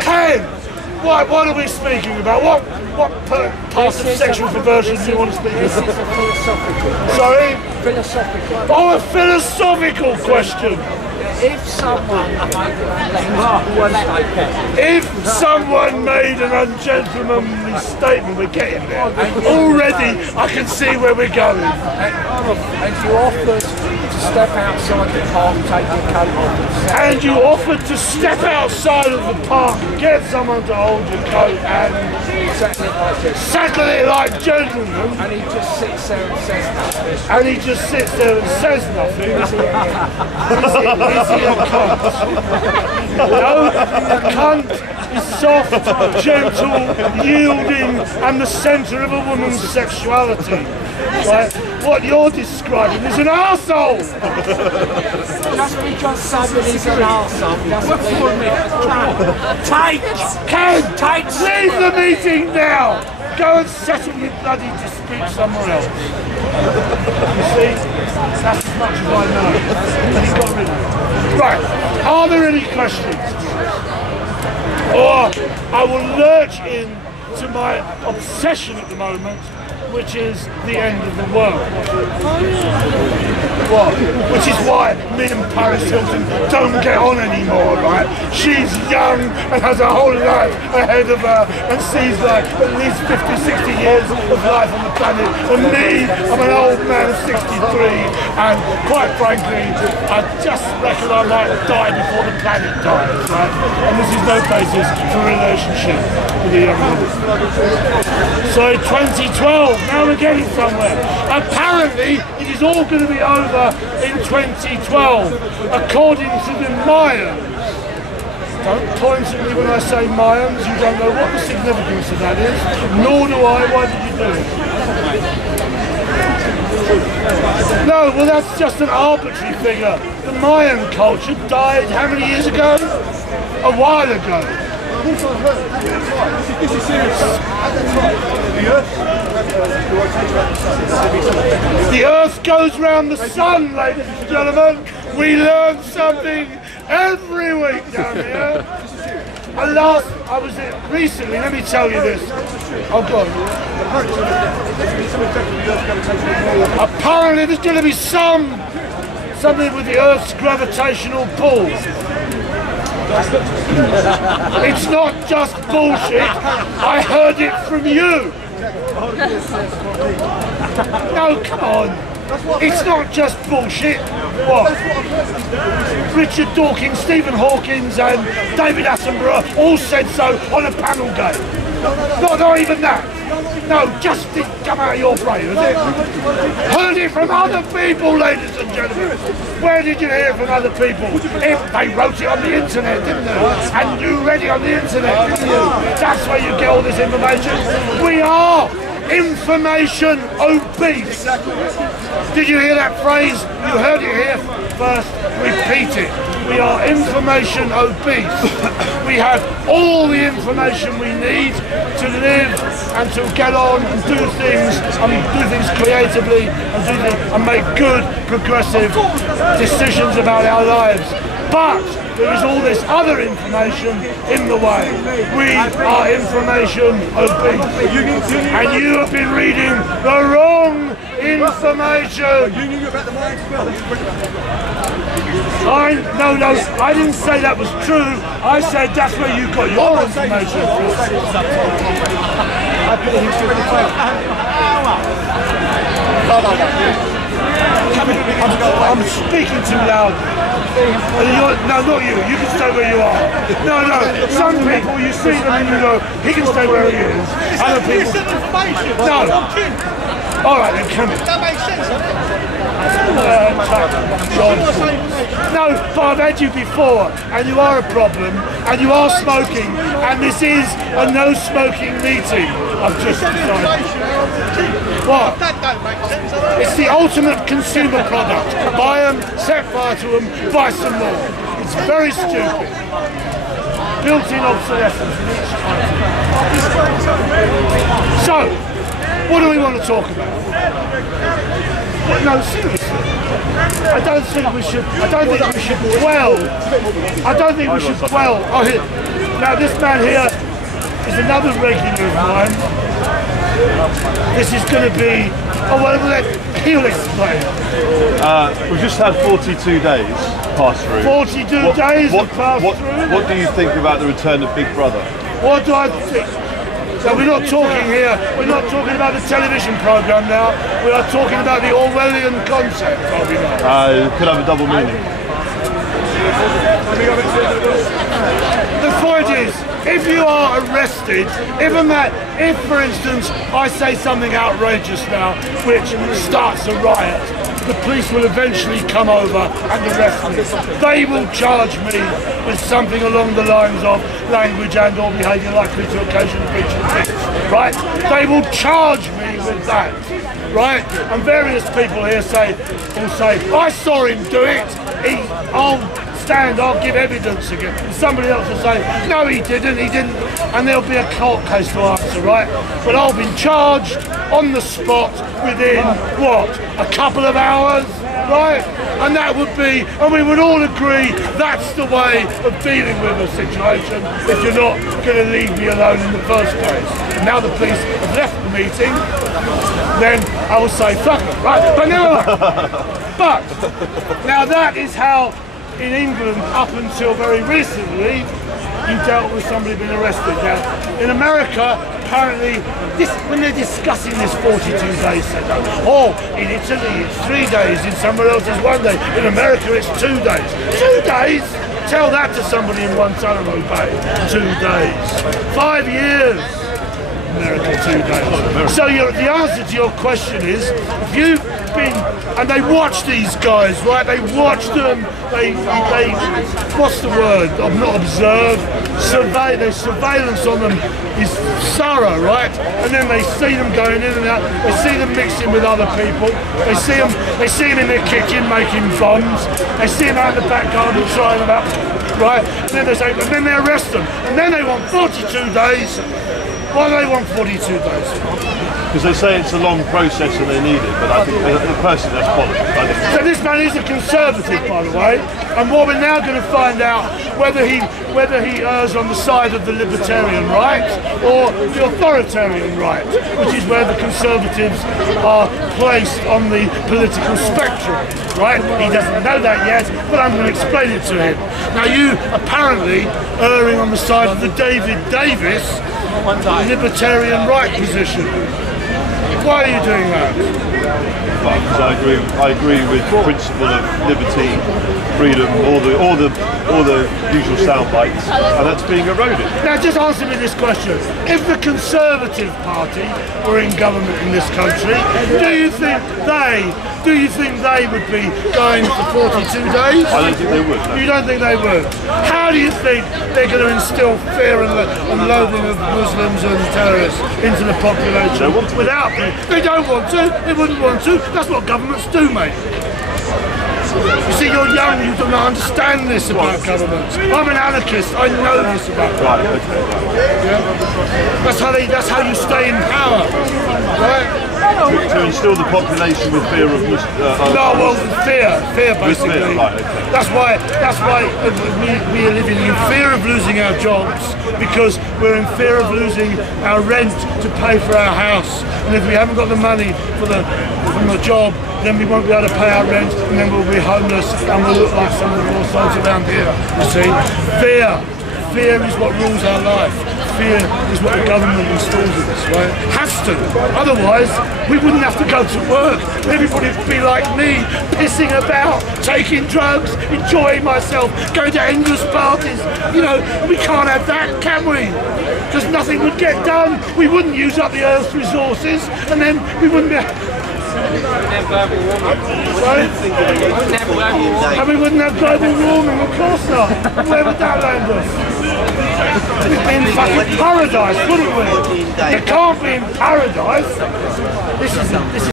Ken, what are we speaking about? What part of sexual perversion do you want to speak about? This is a philosophical. Sorry? Philosophical. Oh, a philosophical question. If someone made an ungentlemanly statement, we're getting there. Already, I can see where we're going. and you offered to step outside the park, take your coat off, And you offered to step outside of the park and get someone to hold your coat and settle it like gentlemen. and he just sits there and says nothing. And he just sits there and says nothing. Is he a cunt? No, a cunt is soft, gentle, yielding, and the centre of a woman's sexuality. Right? What you're describing is an arsehole! Just because somebody's an arsehole doesn't mean Ken, leave the meeting now! Go and settle your bloody dispute somewhere else. You see? That's as much as I know. He's got rid of it. Right, are there any questions? Or I will lurch in to my obsession at the moment, which is the end of the world. What? Which is why me and Paris Hilton don't get on anymore, right? She's young and has a whole life ahead of her and sees like at least 50, 60 years of life on the planet. And me, I'm an old man of 63 and quite frankly, I just reckon I might die before the planet dies, right? And this is no basis for a relationship with a young woman. So 2012, now we're getting somewhere. Apparently, it is all going to be over in 2012, according to the Mayans. Don't point at me when I say Mayans, you don't know what the significance of that is, nor do I. Why did you do it? No, well that's just an arbitrary figure. The Mayan culture died how many years ago? A while ago. This is serious. The Earth goes round the sun, ladies and gentlemen. We learn something every week down here. And last, I was there recently, let me tell you this. Oh God. Apparently there's going to be something with the Earth's gravitational pull. It's not just bullshit. I heard it from you. No, come on. It's not just bullshit. What? Richard Dawkins, Stephen Hawkins and David Attenborough all said so on a panel game. Not even that. No, just didn't come out of your brain, has it? Heard it from other people, ladies and gentlemen. Where did you hear it from other people? If they wrote it on the internet, didn't they? And you read it on the internet, didn't you? That's where you get all this information. We are information obese. Did you hear that phrase? You heard it here first. Repeat it. We are information obese. We have all the information we need to live and to get on and do things creatively and make good, progressive decisions about our lives. But there is all this other information in the way. We are information obese. And you have been reading the wrong information. You knew about the Mayans as well. No, I didn't say that was true. I said that's where you got your information from. I'm speaking too loud. No, not you. You can stay where you are. No. Some people, you see them and you go, he can stay where he is. Other people. No. All right, then come in. That makes sense, doesn't it? No, but I've had you before, and you are a problem, and you are smoking, and this is a no-smoking meeting. I've just decided. What? That don't make sense, does it? It's the ultimate consumer product. Buy them, set fire to them, buy some more. It's very stupid. Built-in obsolescence in each item. So, what do we want to talk about? No, seriously. I don't think we should dwell. I don't think we should dwell. Oh, now this man here is another regular of mine. This is going to be, oh well, he'll explain. We've just had 42 days pass through. 42 days have passed through. What do you think about the return of Big Brother? What do I think? So we're not talking here, we're not talking about the television programme now, we are talking about the Orwellian concept, are we not? Could have a double meaning. The point is, if you are arrested, if for instance I say something outrageous now which starts a riot, the police will eventually come over and arrest me. They will charge me with something along the lines of language and or behaviour likely to occasion a breach of the peace, right? They will charge me with that, right? And various people here will say, I saw him do it, I'll give evidence again. And somebody else will say, no he didn't, and there'll be a court case to answer, right? But I've been charged on the spot within, what, a couple of hours, right? And that would be, and we would all agree that's the way of dealing with a situation if you're not going to leave me alone in the first place. And now the police have left the meeting, then I will say, fuck it, right? But never mind. But, now that is how in England, up until very recently, you dealt with somebody being arrested. Now, in America, apparently, when they're discussing this 42 days setup, in Italy it's 3 days, in somewhere else it's 1 day, in America it's 2 days. 2 days? Tell that to somebody in Guantanamo Bay. 2 days. 5 years. America, 2 days. So the answer to your question is, if you've been, and they watch these guys, right? They watch them, they what's the word? I'm not observe, survey, their surveillance on them is thorough, right? And then they see them going in and out, they see them mixing with other people, they see them in their kitchen making bombs, they see them out in the back garden trying them up, right? And then they arrest them, and then they want 42 days. Why do they want 42 days? Because they say it's a long process and they need it, but I think personally that's politics. So this man is a conservative, by the way, and what we're now going to find out whether he errs on the side of the libertarian right or the authoritarian right, which is where the conservatives are placed on the political spectrum, right? He doesn't know that yet, but I'm going to explain it to him. Now you apparently erring on the side of the David Davis libertarian right position. Why are you doing that? Well, because I agree with the principle of liberty, freedom, all the usual sound bites, and that's being eroded. Now just answer me this question. If the Conservative Party were in government in this country, do you think they would be going for 42 days? I don't think they would. No. You don't think they would? How do you think they're going to instill fear and loathing of Muslims and terrorists into the population? Without them? They don't want to. They wouldn't want to. That's what governments do, mate. You see, you're young, you do not understand this about governments. I'm an anarchist, I know this about government. Right, okay. Yeah? That's how you stay in power, right? To instill the population with fear of fear basically. Fear, right, okay. That's why we are living in fear of losing our jobs, because we're in fear of losing our rent to pay for our house. And if we haven't got the money from the job, then we won't be able to pay our rent, and then we'll be homeless and we'll look like some of the Rothschilds around here. You see, fear is what rules our life. Fear is what the government installs in us, right? Has to. Otherwise, we wouldn't have to go to work. Everybody would be like me, pissing about, taking drugs, enjoying myself, going to endless parties. You know, we can't have that, can we? Because nothing would get done. We wouldn't use up the Earth's resources, and then we wouldn't be... Sorry? And we wouldn't have global warming, of course not. Where would that land us? We'd be in fucking paradise, wouldn't we? It can't be in paradise. This is